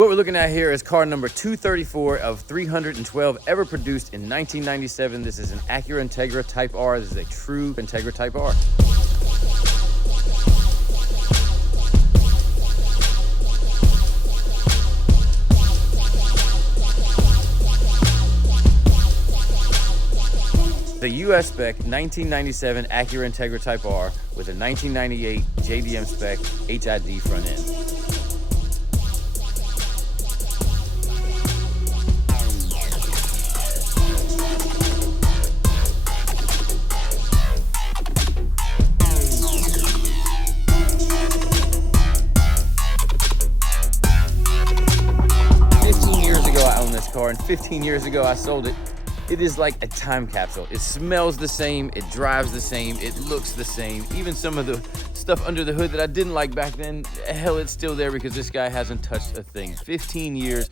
What we're looking at here is car number 234 of 312 ever produced in 1997. This is an Acura Integra Type R. This is a true Integra Type R. The US spec 1997 Acura Integra Type R with a 1998 JDM spec HID front end. Car, and 15 years ago I sold it. It is like a time capsule. It smells the same, it drives the same, it looks the same. Even some of the stuff under the hood that I didn't like back then, hell, it's still there because this guy hasn't touched a thing. 15 years.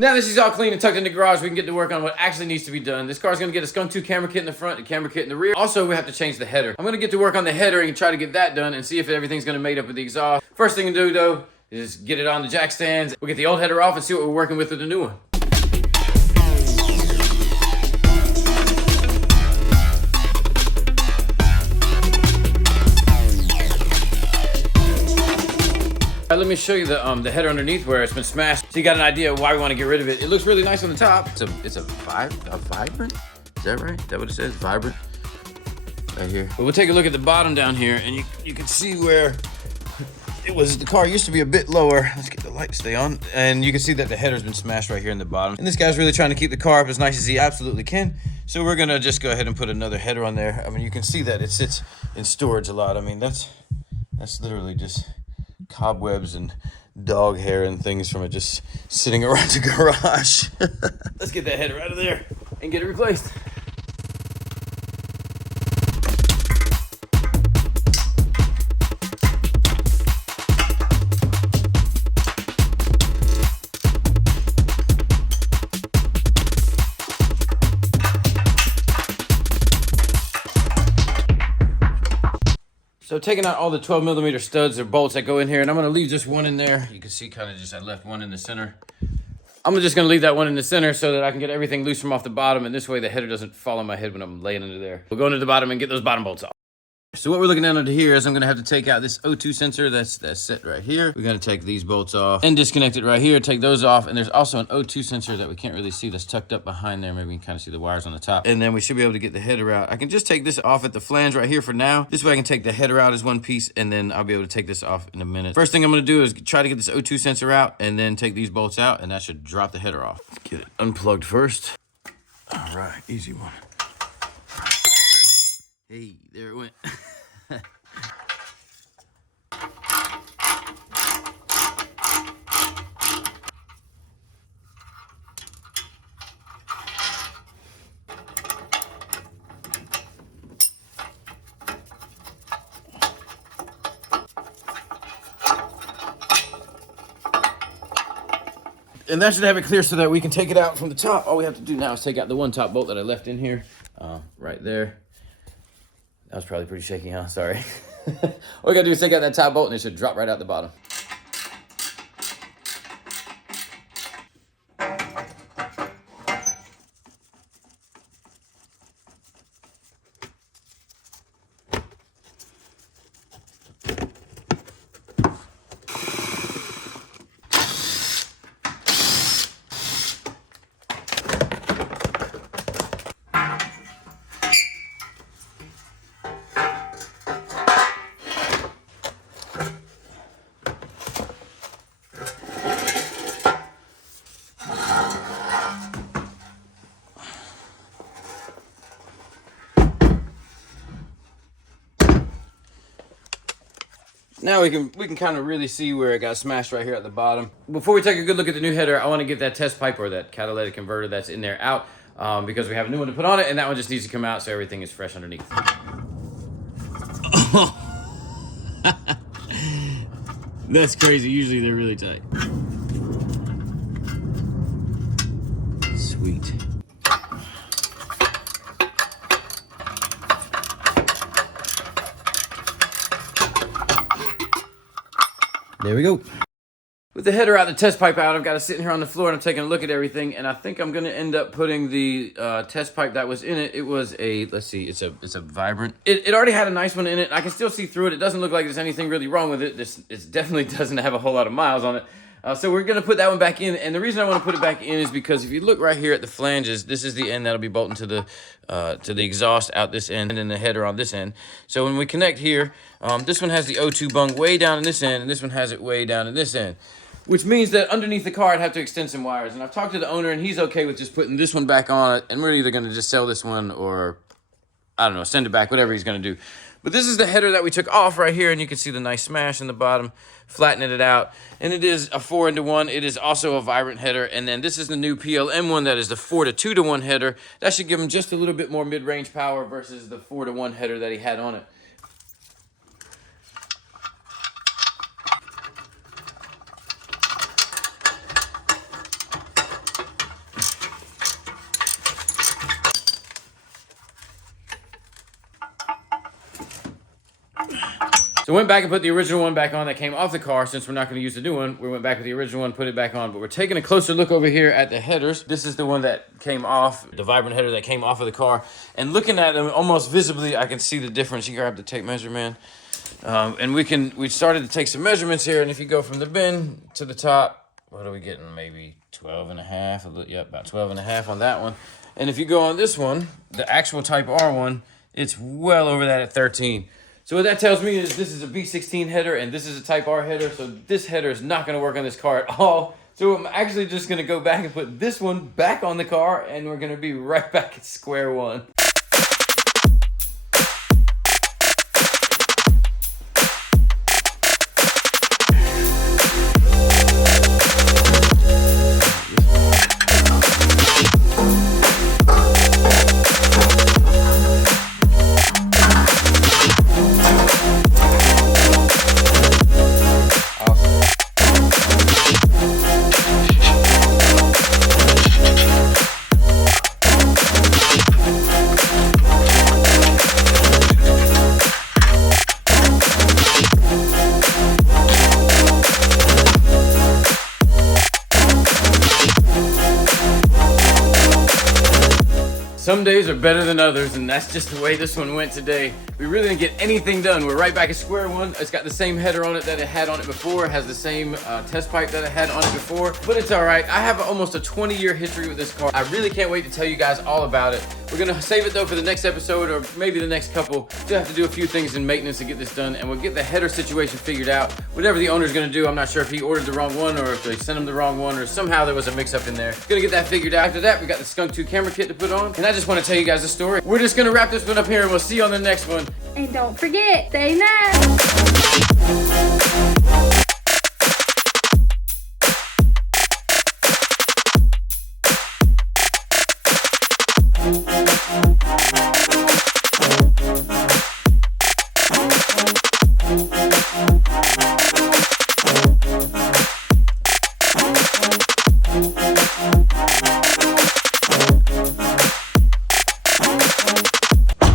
Now this is all clean and tucked in the garage, we can get to work on what actually needs to be done. This car's gonna get a Skunk 2 camera kit in the front, a camera kit in the rear. Also, we have to change the header. I'm gonna get to work on the header and try to get that done and see if everything's gonna mate up with the exhaust. First thing to do though, is get it on the jack stands. We'll get the old header off and see what we're working with the new one. Let me show you the header underneath where it's been smashed, so you got an idea of why we want to get rid of it. It looks really nice on the top. It's a vibrant. Is that right? Is that what it says? Vibrant. Right here. But we'll take a look at the bottom down here, and you can see where it was. The car used to be a bit lower. Let's get the light to stay on, and you can see that the header's been smashed right here in the bottom. And this guy's really trying to keep the car up as nice as he absolutely can. So we're gonna just go ahead and put another header on there. I mean, you can see that it sits in storage a lot. I mean, that's literally just cobwebs and dog hair and things from it just sitting around the garage. Let's get that header out of there and get it replaced. So taking out all the 12mm studs or bolts that go in here, and I'm gonna leave just one in there. You can see kind of just I left one in the center. I'm just gonna leave that one in the center so that I can get everything loose from off the bottom, and this way the header doesn't fall on my head when I'm laying under there. We'll go into the bottom and get those bottom bolts off. So what we're looking at under here is I'm gonna have to take out this O2 sensor that's set right here. We're gonna take these bolts off and disconnect it right here, take those off. And there's also an O2 sensor that we can't really see that's tucked up behind there. Maybe we can kind of see the wires on the top. And then we should be able to get the header out. I can just take this off at the flange right here for now. This way I can take the header out as one piece, and then I'll be able to take this off in a minute. First thing I'm gonna do is try to get this O2 sensor out and then take these bolts out, and that should drop the header off. Let's get it unplugged first. All right, easy one. Hey, there it went. And that should have it clear so that we can take it out from the top. All we have to do now is take out the one top bolt that I left in here, right there. That was probably pretty shaky, huh? Sorry. All we gotta do is take out that top bolt and it should drop right out the bottom. Now we can kind of really see where it got smashed right here at the bottom. Before we take a good look at the new header, I want to get that test pipe or that catalytic converter that's in there out because we have a new one to put on it, and that one just needs to come out so everything is fresh underneath. That's crazy. Usually they're really tight. Sweet. There we go. With the header out, the test pipe out, I've got it sitting here on the floor and I'm taking a look at everything, and I think I'm gonna end up putting the test pipe that was in it. It was a, let's see, it's a Vibrant. It already had a nice one in it. I can still see through it. It doesn't look like there's anything really wrong with it. It definitely doesn't have a whole lot of miles on it. So we're gonna put that one back in, and the reason I want to put it back in is because if you look right here at the flanges, this is the end that'll be bolting to the exhaust out this end, and then the header on this end. So when we connect here, this one has the O2 bung way down in this end, and this one has it way down in this end, which means that underneath the car I'd have to extend some wires. And I've talked to the owner, and he's okay with just putting this one back on it, and we're either gonna just sell this one or, I don't know, send it back, whatever he's gonna do. But this is the header that we took off right here, and you can see the nice smash in the bottom, flattening it out. And it is a 4-into-1. It is also a Vibrant header. And then this is the new PLM one that is the 4-to-2-to-1 header. That should give him just a little bit more mid-range power versus the 4-to-1 header that he had on it. So went back and put the original one back on that came off the car. Since we're not going to use the new one, we went back with the original one, put it back on. But we're taking a closer look over here at the headers. This is the one that came off, the Vibrant header that came off of the car. And looking at them almost visibly, I can see the difference. You grab the tape measure, man. And we started to take some measurements here. And if you go from the bin to the top, what are we getting? Maybe 12 and a half. Yep, about 12 and a half on that one. And if you go on this one, the actual Type R one, it's well over that at 13. So what that tells me is this is a V16 header and this is a Type R header. So this header is not going to work on this car at all. So I'm actually just going to go back and put this one back on the car, and we're going to be right back at square one. Some days are better than others, and that's just the way this one went today. We really didn't get anything done. We're right back at square one. It's got the same header on it that it had on it before. It has the same test pipe that it had on it before, but it's all right. I have almost a 20-year history with this car. I really can't wait to tell you guys all about it. We're gonna save it though for the next episode, or maybe the next couple. Still have to do a few things in maintenance to get this done, and we'll get the header situation figured out. Whatever the owner's gonna do, I'm not sure if he ordered the wrong one or if they sent him the wrong one, or somehow there was a mix up in there. Gonna get that figured out. After that, we got the Skunk 2 camera kit to put on, and I just wanna tell you guys a story. We're just gonna wrap this one up here, and we'll see you on the next one. And don't forget, stay nice.